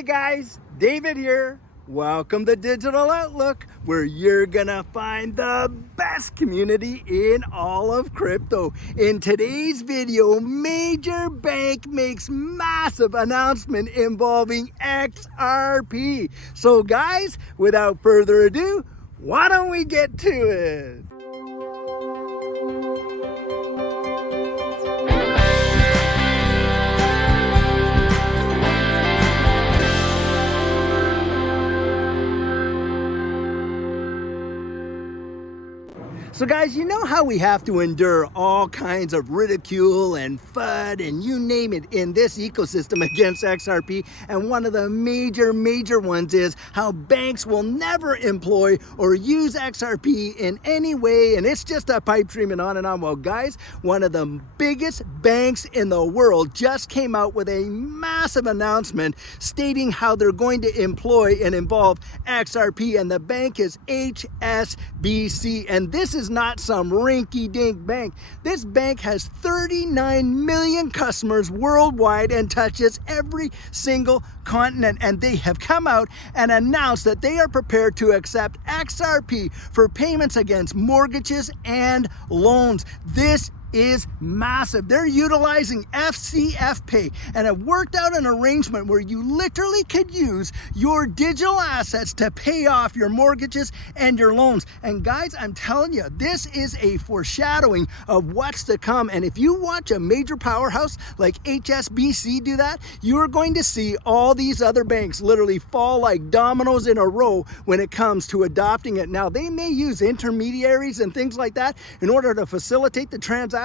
Hey guys, David here. Welcome to Digital Outlook, where you're gonna find the best community in all of crypto. In today's video, major bank makes massive announcement involving XRP. So guys, without further ado, why don't we get to it? So guys, you know how we have to endure all kinds of ridicule and FUD and you name it in this ecosystem against XRP, and one of the major ones is how banks will never employ or use XRP in any way, and it's just a pipe dream and on and on. Well guys, one of the biggest banks in the world just came out with a massive announcement stating how they're going to employ and involve XRP, and the bank is HSBC, and this is not some rinky-dink bank. This bank has 39 million customers worldwide and touches every single continent, and they have come out and announced that they are prepared to accept XRP for payments against mortgages and loans. This is massive. They're utilizing FCF Pay and have worked out an arrangement where you literally could use your digital assets to pay off your mortgages and your loans. And guys, I'm telling you, this is a foreshadowing of what's to come. And if you watch a major powerhouse like HSBC do that, you are going to see all these other banks literally fall like dominoes in a row when it comes to adopting it. Now, they may use intermediaries and things like that in order to facilitate the transactions,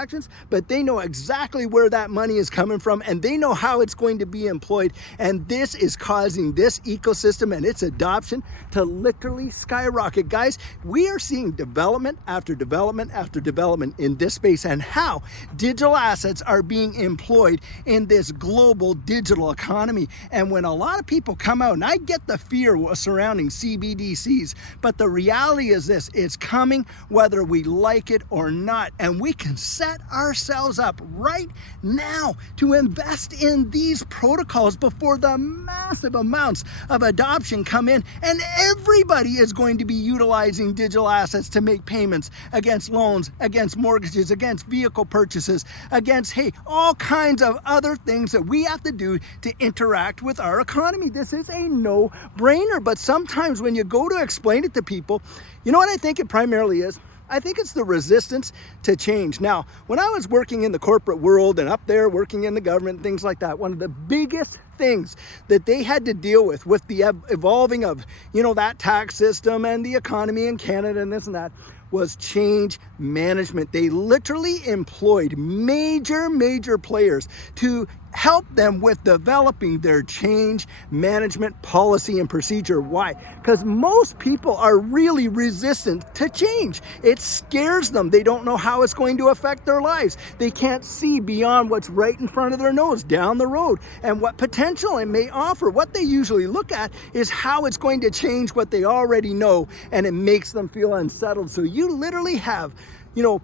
but they know exactly where that money is coming from and they know how it's going to be employed. And this is causing this ecosystem and its adoption to literally skyrocket. Guys, we are seeing development after development after development in this space, and how digital assets are being employed in this global digital economy. And when a lot of people come out, and I get the fear surrounding CBDCs, but the reality is this: it's coming whether we like it or not, and we can set ourselves up right now to invest in these protocols before the massive amounts of adoption come in, and everybody is going to be utilizing digital assets to make payments against loans, against mortgages, against vehicle purchases, against all kinds of other things that we have to do to interact with our economy. This is a no-brainer, but sometimes when you go to explain it to people, you know what I think it primarily is? I think it's the resistance to change. Now, when I was working in the corporate world and up there working in the government and things like that, one of the biggest things that they had to deal with the evolving of, that tax system and the economy in Canada and this and that, was change management. They literally employed major players to help them with developing their change management policy and procedure. Why? Because most people are really resistant to change. It scares them. They don't know how it's going to affect their lives. They can't see beyond what's right in front of their nose down the road and what potential it may offer. What they usually look at is how it's going to change what they already know, and it makes them feel unsettled. So you literally have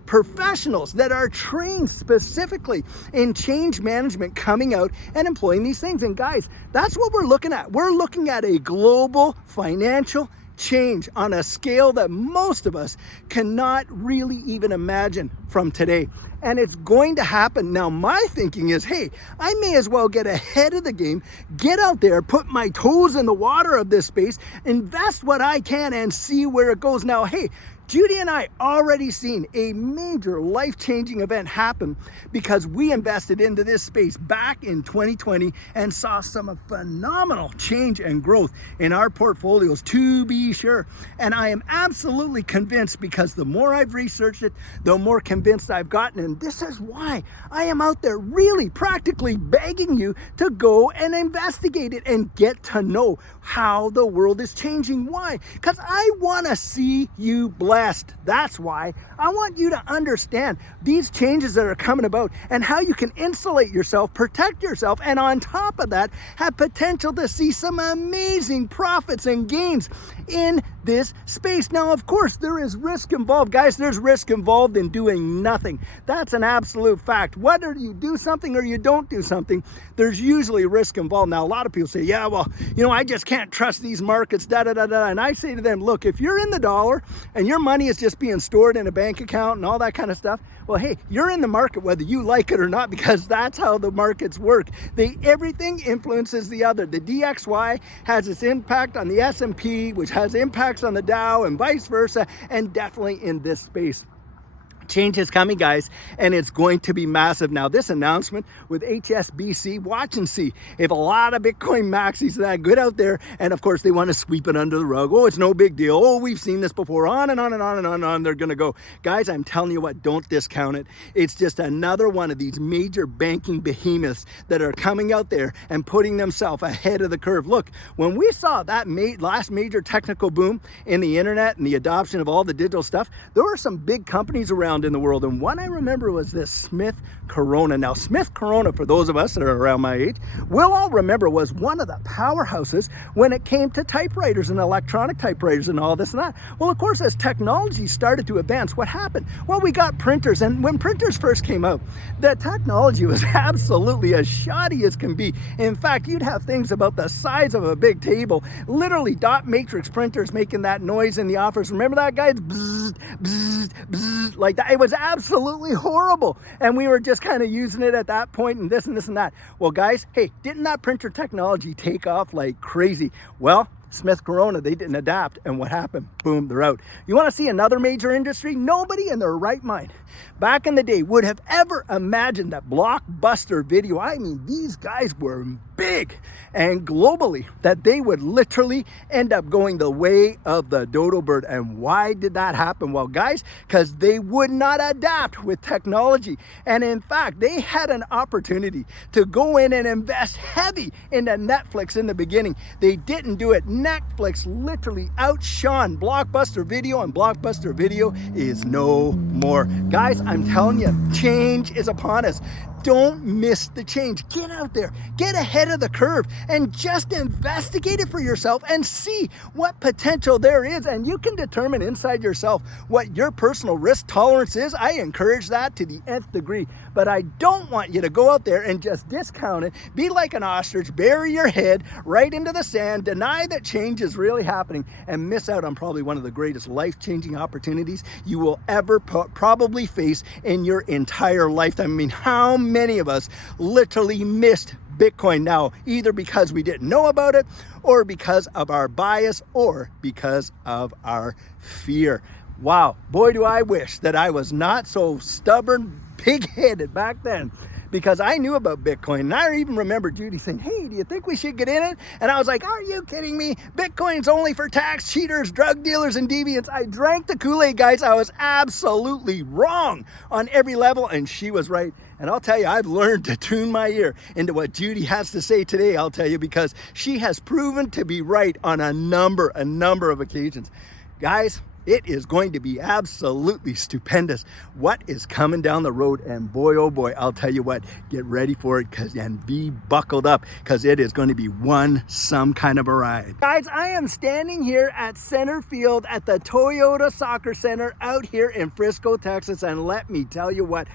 professionals that are trained specifically in change management coming out and employing these things. And guys, that's what we're looking at. We're looking at a global financial change on a scale that most of us cannot really even imagine from today. And it's going to happen. Now, my thinking is, I may as well get ahead of the game, get out there, put my toes in the water of this space, invest what I can and see where it goes. Now, Judy and I already seen a major life-changing event happen because we invested into this space back in 2020 and saw some phenomenal change and growth in our portfolios, to be sure. And I am absolutely convinced, because the more I've researched it, the more convinced I've gotten. And this is why I am out there really practically begging you to go and investigate it and get to know how the world is changing. Why? Because I want to see you blessed. That's why I want you to understand these changes that are coming about and how you can insulate yourself, protect yourself, and on top of that, have potential to see some amazing profits and gains in this space. Now, of course, there is risk involved. Guys, there's risk involved in doing nothing. That's an absolute fact. Whether you do something or you don't do something, there's usually risk involved. Now, a lot of people say, yeah, well, I just can't trust these markets, da-da-da-da. And I say to them, look, if you're in the dollar and your money is just being stored in a bank account and all that kind of stuff, well, hey, you're in the market whether you like it or not, because that's how the markets work. Everything influences the other. The DXY has its impact on the S&P, which has impacts on the Dow, and vice versa, and definitely in this space. Change is coming, guys, and it's going to be massive. Now, this announcement with HSBC, watch and see if a lot of Bitcoin maxis that good out there, and of course they want to sweep it under the rug. Oh, it's no big deal. Oh, we've seen this before. On and on and on and on and on they're going to go. Guys, I'm telling you what, don't discount it. It's just another one of these major banking behemoths that are coming out there and putting themselves ahead of the curve. Look, when we saw that last major technical boom in the internet and the adoption of all the digital stuff, there were some big companies around in the world, and one I remember was this Smith Corona. Now, Smith Corona, for those of us that are around my age, we'll all remember was one of the powerhouses when it came to typewriters and electronic typewriters and all this and that. Well, of course, as technology started to advance, what happened? Well, we got printers, and when printers first came out, the technology was absolutely as shoddy as can be. In fact, you'd have things about the size of a big table, literally dot matrix printers making that noise in the office. Remember that, guys? Bzzz, bzzz, bzzz, like that. It was absolutely horrible, and we were just kind of using it at that point, and this and this and that. Well, guys, hey, didn't that printer technology take off like crazy? Well, Smith Corona, they didn't adapt, and what happened? Boom, they're out. You want to see another major industry? Nobody in their right mind back in the day would have ever imagined that Blockbuster Video, I mean, these guys were big and globally, that they would literally end up going the way of the dodo bird. And why did that happen? Well, guys, because they would not adapt with technology. And in fact, they had an opportunity to go in and invest heavy into Netflix in the beginning. They didn't do it. Netflix literally outshone Blockbuster Video, and Blockbuster Video is no more. Guys, I'm telling you, change is upon us. Don't miss the change. Get out there, get ahead of the curve, and just investigate it for yourself and see what potential there is. And you can determine inside yourself what your personal risk tolerance is. I encourage that to the nth degree, but I don't want you to go out there and just discount it, be like an ostrich, bury your head right into the sand, deny that change is really happening, and miss out on probably one of the greatest life-changing opportunities you will ever probably face in your entire lifetime. I mean, how many of us literally missed Bitcoin now, either because we didn't know about it, or because of our bias, or because of our fear? Wow, boy, do I wish that I was not so stubborn, pig-headed back then, because I knew about Bitcoin. And I even remember Judy saying, hey, do you think we should get in it? And I was like, are you kidding me? Bitcoin's only for tax cheaters, drug dealers, and deviants. I drank the Kool-Aid, guys. I was absolutely wrong on every level, and she was right. And I'll tell you, I've learned to tune my ear into what Judy has to say today, I'll tell you, because she has proven to be right on a number of occasions. Guys, it is going to be absolutely stupendous what is coming down the road. And boy, oh boy, I'll tell you what, get ready for it, and be buckled up, because it is going to be some kind of a ride. Guys, I am standing here at center field at the Toyota Soccer Center out here in Frisco, Texas. And let me tell you what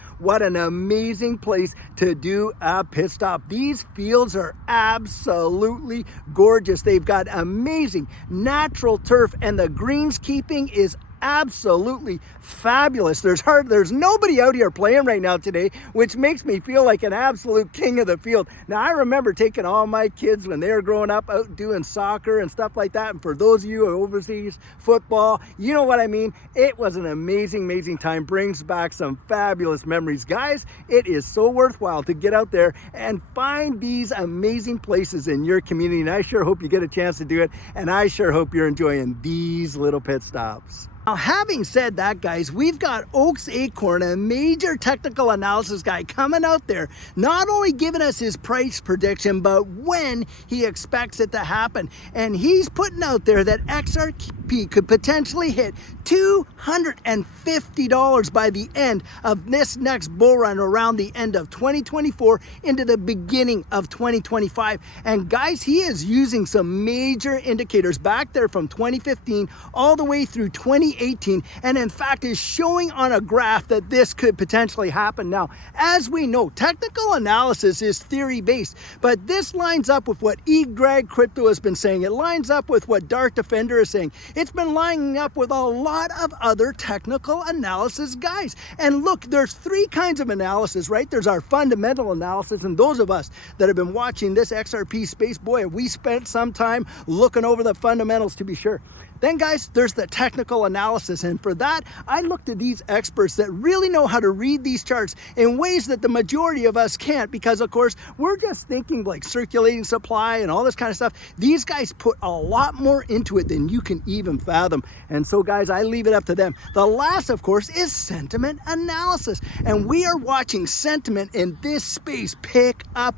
an amazing place to do a pit stop. These fields are absolutely gorgeous. They've got amazing natural turf, and the greenskeeping is absolutely fabulous. There's nobody out here playing right now today, which makes me feel like an absolute king of the field. Now, I remember taking all my kids when they were growing up out doing soccer and stuff like that. And for those of you who are overseas football, you know what I mean. It was an amazing time. Brings back some fabulous memories. Guys, it is so worthwhile to get out there and find these amazing places in your community. And I sure hope you get a chance to do it. And I sure hope you're enjoying these little pit stops. Now, having said that, guys, we've got Oaks Acorn, a major technical analysis guy, coming out there, not only giving us his price prediction, but when he expects it to happen. And he's putting out there that XRP XRP could potentially hit $250 by the end of this next bull run, around the end of 2024 into the beginning of 2025. And guys, he is using some major indicators back there from 2015 all the way through 2018, and in fact is showing on a graph that this could potentially happen. Now, as we know, technical analysis is theory based, but this lines up with what eGreg Crypto has been saying. It lines up with what Dark Defender is saying. It's been lining up with a lot of other technical analysis guys. And look, there's three kinds of analysis, right? There's our fundamental analysis, and those of us that have been watching this XRP space, boy, we spent some time looking over the fundamentals, to be sure. Then guys, there's the technical analysis, and for that, I looked at these experts that really know how to read these charts in ways that the majority of us can't, because of course, we're just thinking like circulating supply and all this kind of stuff. These guys put a lot more into it than you can even fathom. And so guys, I leave it up to them. The last, of course, is sentiment analysis. And we are watching sentiment in this space pick up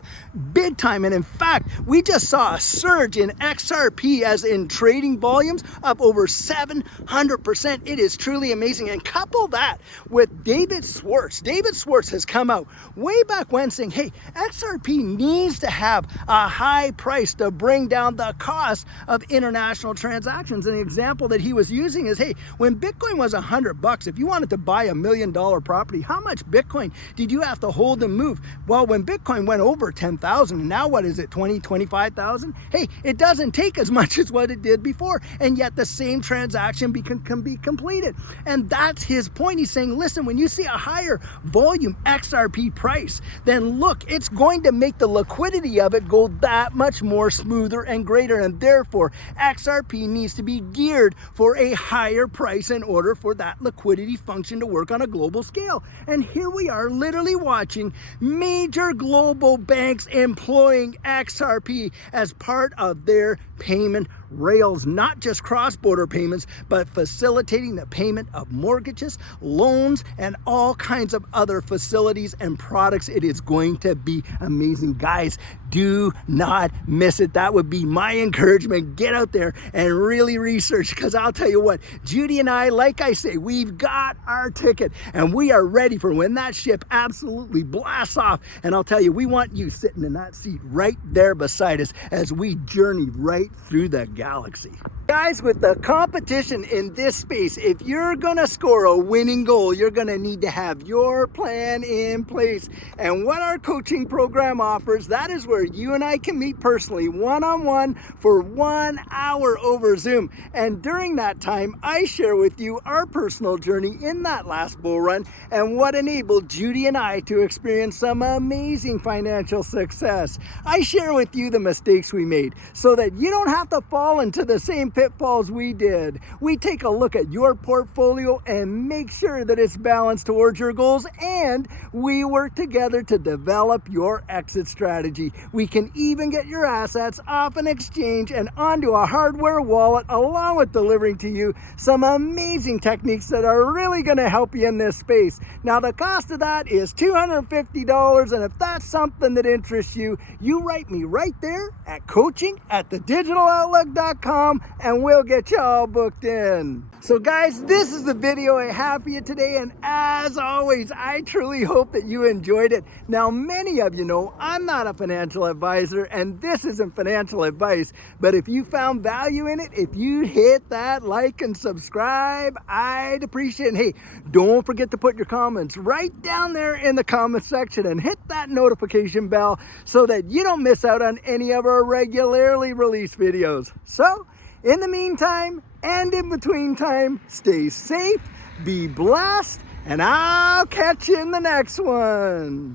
big time. And in fact, we just saw a surge in XRP, as in trading volumes, up over 700%. It is truly amazing. And couple that with David Schwartz. David Schwartz has come out way back when saying, hey, XRP needs to have a high price to bring down the cost of international transactions. And the example that he was using is, hey, when Bitcoin was $100, if you wanted to buy $1 million property, how much Bitcoin did you have to hold and move? Well, when Bitcoin went over 10,000, and now what is it, 20, 25,000? Hey, it doesn't take as much as what it did before, and yet the same transaction can be completed. And that's his point. He's saying, listen, when you see a higher volume XRP price, then look, it's going to make the liquidity of it go that much more smoother and greater, and therefore XRP needs to be geared for a higher price in order for that liquidity function to work on a global scale. And here we are literally watching major global banks employing XRP as part of their payment rails, not just cross-border payments, but facilitating the payment of mortgages, loans, and all kinds of other facilities and products. It is going to be amazing. Guys, do not miss it. That would be my encouragement. Get out there and really research, because I'll tell you what, Judy and I, like I say, we've got our ticket and we are ready for when that ship absolutely blasts off. And I'll tell you, we want you sitting in that seat right there beside us as we journey right through the galaxy. Guys, with the competition in this space, if you're gonna score a winning goal, you're gonna need to have your plan in place. And what our coaching program offers, that is where you and I can meet personally, one-on-one, for 1 hour over Zoom. And during that time, I share with you our personal journey in that last bull run and what enabled Judy and I to experience some amazing financial success. I share with you the mistakes we made so that you don't have to fall into the same pitfalls we did. We take a look at your portfolio and make sure that it's balanced towards your goals, and we work together to develop your exit strategy. We can even get your assets off an exchange and onto a hardware wallet, along with delivering to you some amazing techniques that are really going to help you in this space. Now, the cost of that is $250, and if that's something that interests you, you write me right there at coaching@thedigital.outlook.com, and we'll get you all booked in. So guys, this is the video I have for you today, and as always, I truly hope that you enjoyed it. Now, many of you know I'm not a financial advisor, and this isn't financial advice, but if you found value in it, if you hit that like and subscribe, I'd appreciate it. And hey, don't forget to put your comments right down there in the comment section, and hit that notification bell so that you don't miss out on any of our regularly released videos. So, in the meantime, and in between time, stay safe, be blessed, and I'll catch you in the next one.